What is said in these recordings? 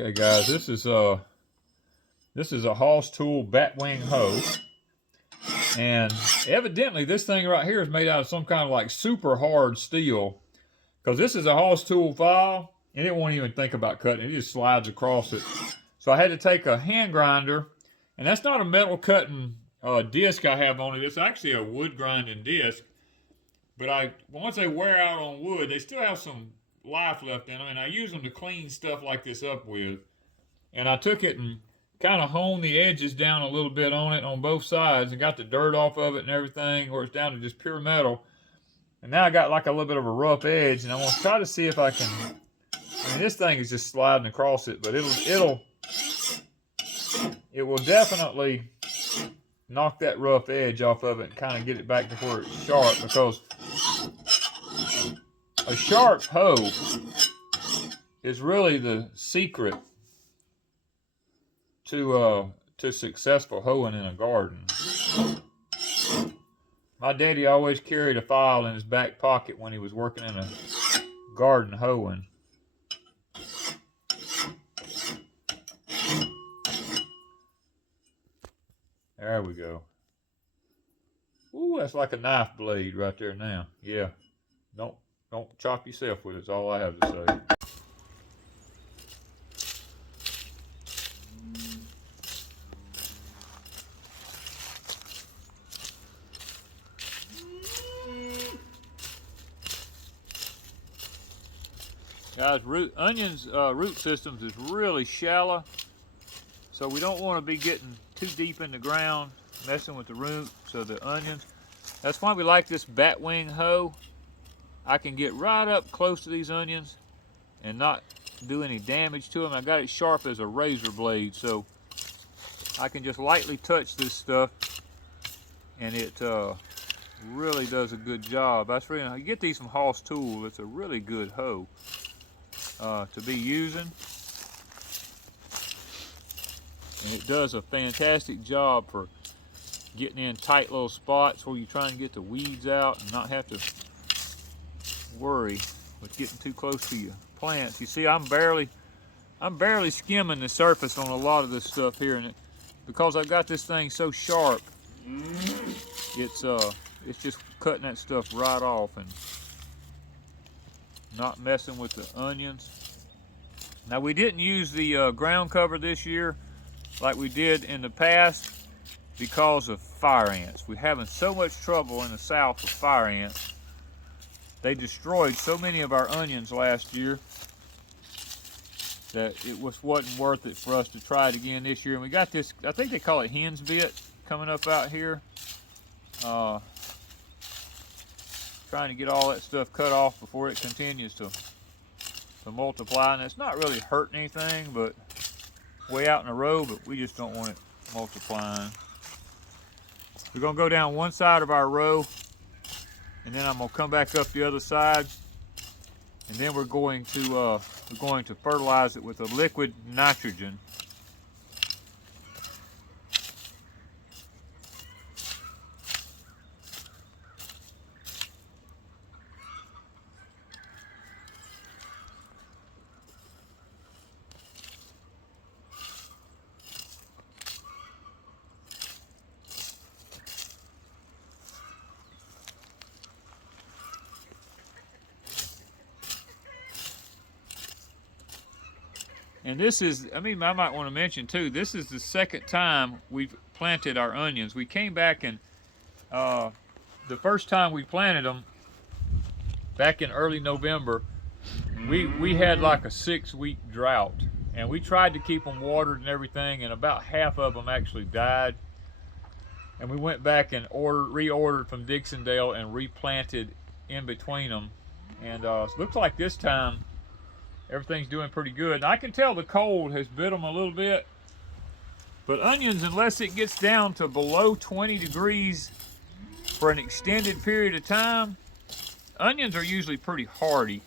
Okay guys, this is a Hoss tool batwing hoe, and evidently this thing right here is made out of some kind of like super hard steel, because this is a Hoss tool file and it won't even think about cutting it. It just slides across it. So I had to take a hand grinder, and that's not a metal cutting disc I have on it. It's actually a wood grinding disc, but once they wear out on wood, they still have some life left in them, and I use them to clean stuff like this up with. And I took it and kind of honed the edges down a little bit on it on both sides and got the dirt off of it and everything, where it's down to just pure metal. And now I got like a little bit of a rough edge, and I'm gonna try to see if I can. I mean, this thing is just sliding across it, but it will definitely knock that rough edge off of it and kind of get it back to where it's sharp, because a sharp hoe is really the secret to successful hoeing in a garden. My daddy always carried a file in his back pocket when he was working in a garden hoeing. There we go. Ooh, that's like a knife blade right there now. Yeah. Don't chop yourself with it, is all I have to say. Guys, onions' root systems is really shallow, so we don't want to be getting too deep in the ground, messing with the roots of the onions. That's why we like this batwing hoe. I can get right up close to these onions and not do any damage to them. I got it sharp as a razor blade, so I can just lightly touch this stuff, and it really does a good job. That's really, you get these from Hoss Tool. It's a really good hoe to be using, and it does a fantastic job for getting in tight little spots where you're trying to get the weeds out and not have to worry with getting too close to your plants. You see, I'm barely skimming the surface on a lot of this stuff here, and because I've got this thing so sharp, it's just cutting that stuff right off and not messing with the onions. Now, we didn't use the ground cover this year like we did in the past because of fire ants. We're having so much trouble in the south with fire ants. They destroyed so many of our onions last year that it wasn't worth it for us to try it again this year. And we got this, I think they call it hen's bit, coming up out here. Trying to get all that stuff cut off before it continues to multiply. And it's not really hurting anything, but way out in the row, but we just don't want it multiplying. We're gonna go down one side of our row, and then I'm gonna come back up the other side, and then we're going to fertilize it with a liquid nitrogen. And this is, I might want to mention too, this is the second time we've planted our onions. We came back and the first time we planted them, back in early November, we had like a 6-week drought. And we tried to keep them watered and everything, and about half of them actually died. And we went back and reordered from Dixondale and replanted in between them. And it looks like this time, everything's doing pretty good. And I can tell the cold has bit them a little bit. But onions, unless it gets down to below 20 degrees for an extended period of time, onions are usually pretty hardy.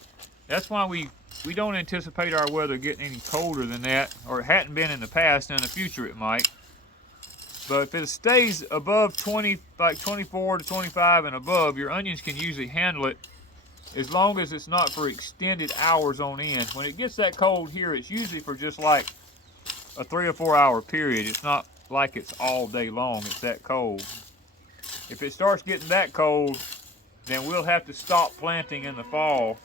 That's why we don't anticipate our weather getting any colder than that, or it hadn't been in the past, and in the future it might. But if it stays above 20, like 24 to 25 and above, your onions can usually handle it as long as it's not for extended hours on end. When it gets that cold here, it's usually for just like a 3 or 4 hour period. It's not like it's all day long, it's that cold. If it starts getting that cold, then we'll have to stop planting in the fall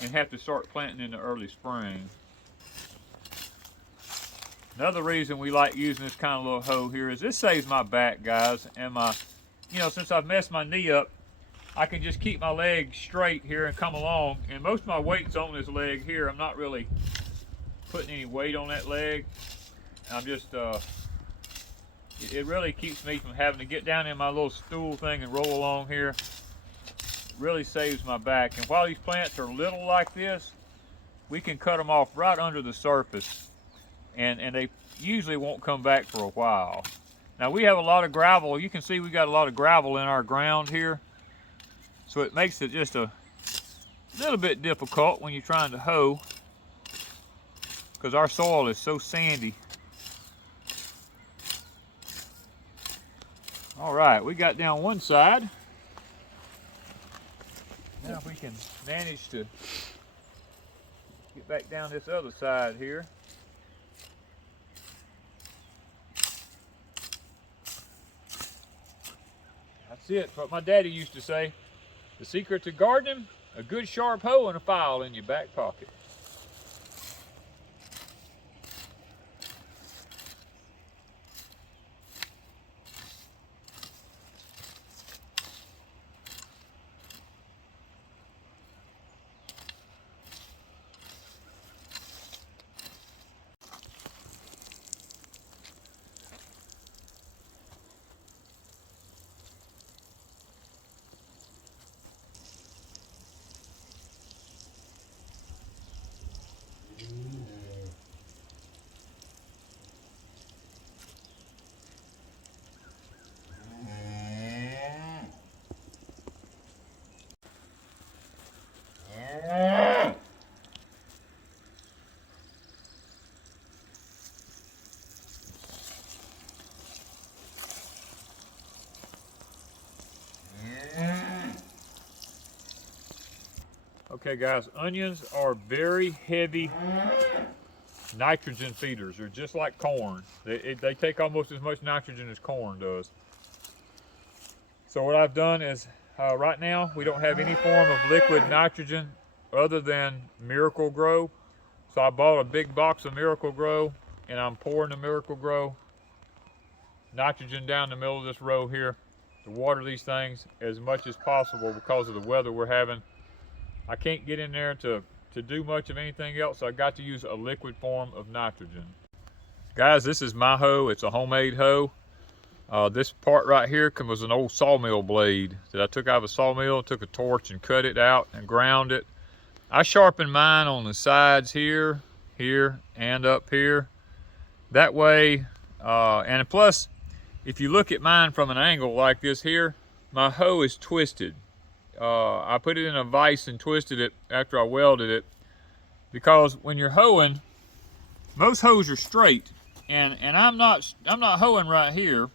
and have to start planting in the early spring. Another reason we like using this kind of little hoe here is this saves my back, guys, and my, you know, since I've messed my knee up, I can just keep my leg straight here and come along, and most of my weight's on this leg here. I'm not really putting any weight on that leg. I'm just, it really keeps me from having to get down in my little stool thing and roll along here. It really saves my back. And while these plants are little like this, we can cut them off right under the surface, and they usually won't come back for a while. Now we have a lot of gravel. You can see we got a lot of gravel in our ground here. So it makes it just a little bit difficult when you're trying to hoe, because our soil is so sandy. All right, we got down one side. Now if we can manage to get back down this other side here. That's it. What my daddy used to say. The secret to gardening, a good sharp hoe and a file in your back pocket. Okay guys, onions are very heavy nitrogen feeders. They're just like corn. They take almost as much nitrogen as corn does. So what I've done is, right now we don't have any form of liquid nitrogen other than Miracle Grow. So I bought a big box of Miracle Grow, and I'm pouring the Miracle Grow nitrogen down the middle of this row here to water these things as much as possible because of the weather we're having. I can't get in there to do much of anything else, so I got to use a liquid form of nitrogen. Guys, this is my hoe. It's a homemade hoe. This part right here was an old sawmill blade that I took out of a sawmill, took a torch and cut it out and ground it. I sharpened mine on the sides here, here, and up here. That way, and plus, if you look at mine from an angle like this here, my hoe is twisted. I put it in a vise and twisted it after I welded it, because when you're hoeing, most hoes are straight, and I'm not hoeing right here.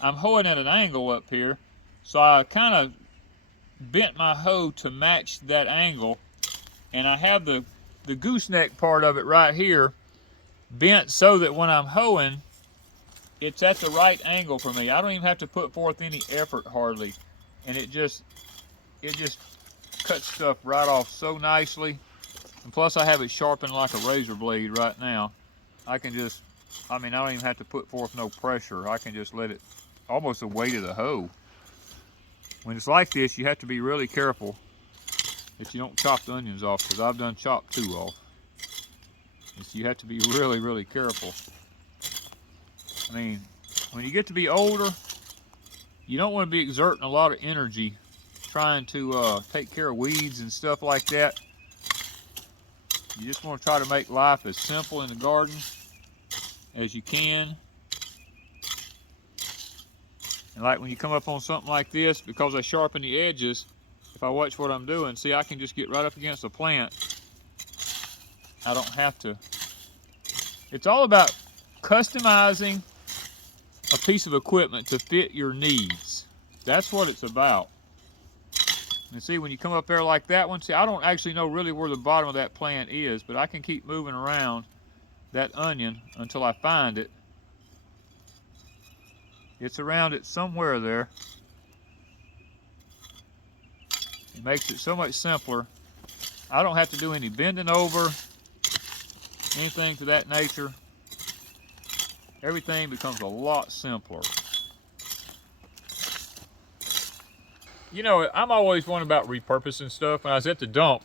I'm hoeing at an angle up here, so I kind of bent my hoe to match that angle, and I have the gooseneck part of it right here bent so that when I'm hoeing, it's at the right angle for me. I don't even have to put forth any effort hardly, and it just cuts stuff right off so nicely. And plus I have it sharpened like a razor blade right now. I can just, I don't even have to put forth no pressure. I can just let it, almost the weight of the hoe. When it's like this, you have to be really careful that you don't chop the onions off, because I've done chopped 2 off. And so you have to be really, really careful. I mean, when you get to be older, you don't want to be exerting a lot of energy trying to take care of weeds and stuff like that. You just want to try to make life as simple in the garden as you can. And like when you come up on something like this, because I sharpen the edges, if I watch what I'm doing, see, I can just get right up against the plant. I don't have to. It's all about customizing a piece of equipment to fit your needs. That's what it's about. And see, when you come up there like that one, see, I don't actually know really where the bottom of that plant is, but I can keep moving around that onion until I find it. It's around it somewhere there. It makes it so much simpler. I don't have to do any bending over, anything to that nature. Everything becomes a lot simpler. You know, I'm always one about repurposing stuff. When I was at the dump,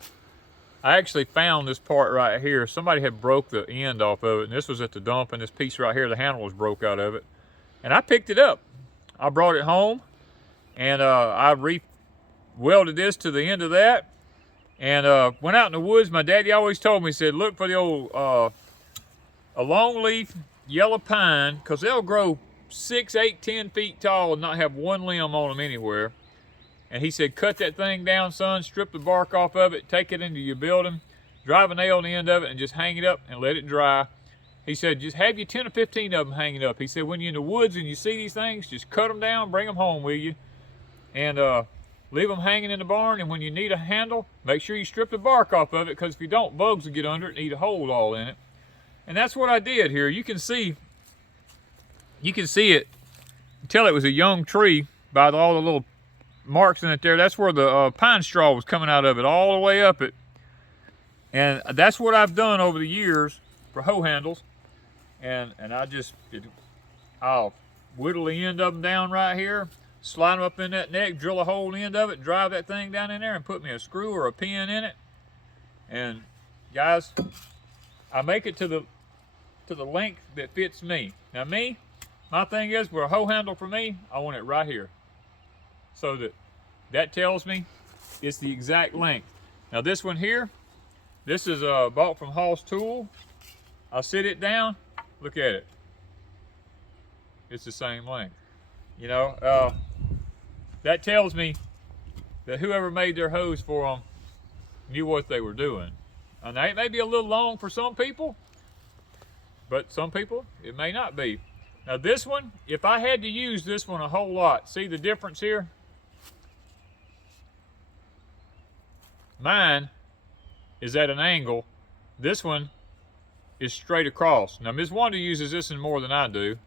I actually found this part right here. Somebody had broke the end off of it, and this was at the dump, and this piece right here, the handle was broke out of it. And I picked it up. I brought it home, and I re-welded this to the end of that, and went out in the woods. My daddy always told me, he said, look for the old a long leaf yellow pine, because they'll grow 6, 8, 10 feet tall and not have one limb on them anywhere. And he said, cut that thing down, son, strip the bark off of it, take it into your building, drive a nail on the end of it, and just hang it up and let it dry. He said, just have you 10 or 15 of them hanging up. He said, when you're in the woods and you see these things, just cut them down, bring them home with you, and leave them hanging in the barn. And when you need a handle, make sure you strip the bark off of it, because if you don't, bugs will get under it and eat a hole all in it. And that's what I did here. You can see it. Tell it was a young tree by all the little marks in it there. That's where the pine straw was coming out of it, all the way up it. And that's what I've done over the years for hoe handles. And I'll whittle the end of them down right here, slide them up in that neck, drill a hole in the end of it, drive that thing down in there, and put me a screw or a pin in it. And guys, I make it to the length that fits me. Now my thing is, for a hoe handle for me, I want it right here, so that tells me it's the exact length. Now this one here, this is bought from Hoss Tool. I sit it down, look at it. It's the same length. You know, that tells me that whoever made their hoes for them knew what they were doing. And it may be a little long for some people, but some people it may not be. Now this one, if I had to use this one a whole lot, see the difference here? Mine is at an angle. This one is straight across. Now Ms. Wanda uses this one more than I do.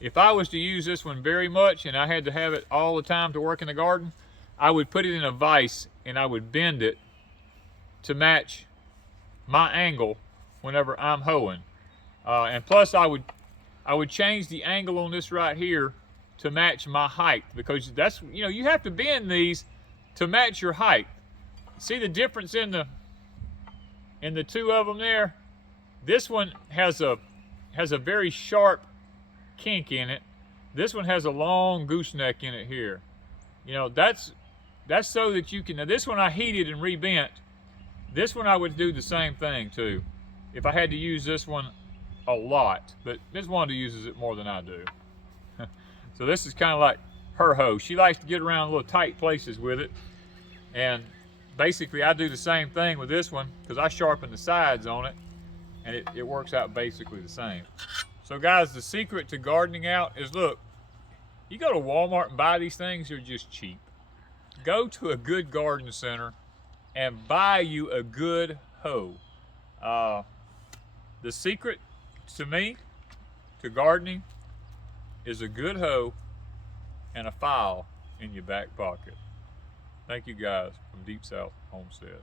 If I was to use this one very much and I had to have it all the time to work in the garden, I would put it in a vise and I would bend it to match my angle whenever I'm hoeing. And plus I would change the angle on this right here to match my height, because that's, you know, you have to bend these to match your height. See the difference in the two of them there? This one has a very sharp kink in it. This one has a long gooseneck in it here. You know, that's so that you can, now this one I heated and rebent. This one I would do the same thing too, if I had to use this one a lot, but Ms. Wanda uses it more than I do. So this is kind of like her hoe. She likes to get around little tight places with it, and basically I do the same thing with this one, because I sharpen the sides on it, and it works out basically the same. So guys, the secret to gardening out is, look, you go to Walmart and buy these things, they're just cheap. Go to a good garden center and buy you a good hoe. The secret to me, to gardening, is a good hoe and a file in your back pocket. Thank you guys from Deep South Homestead.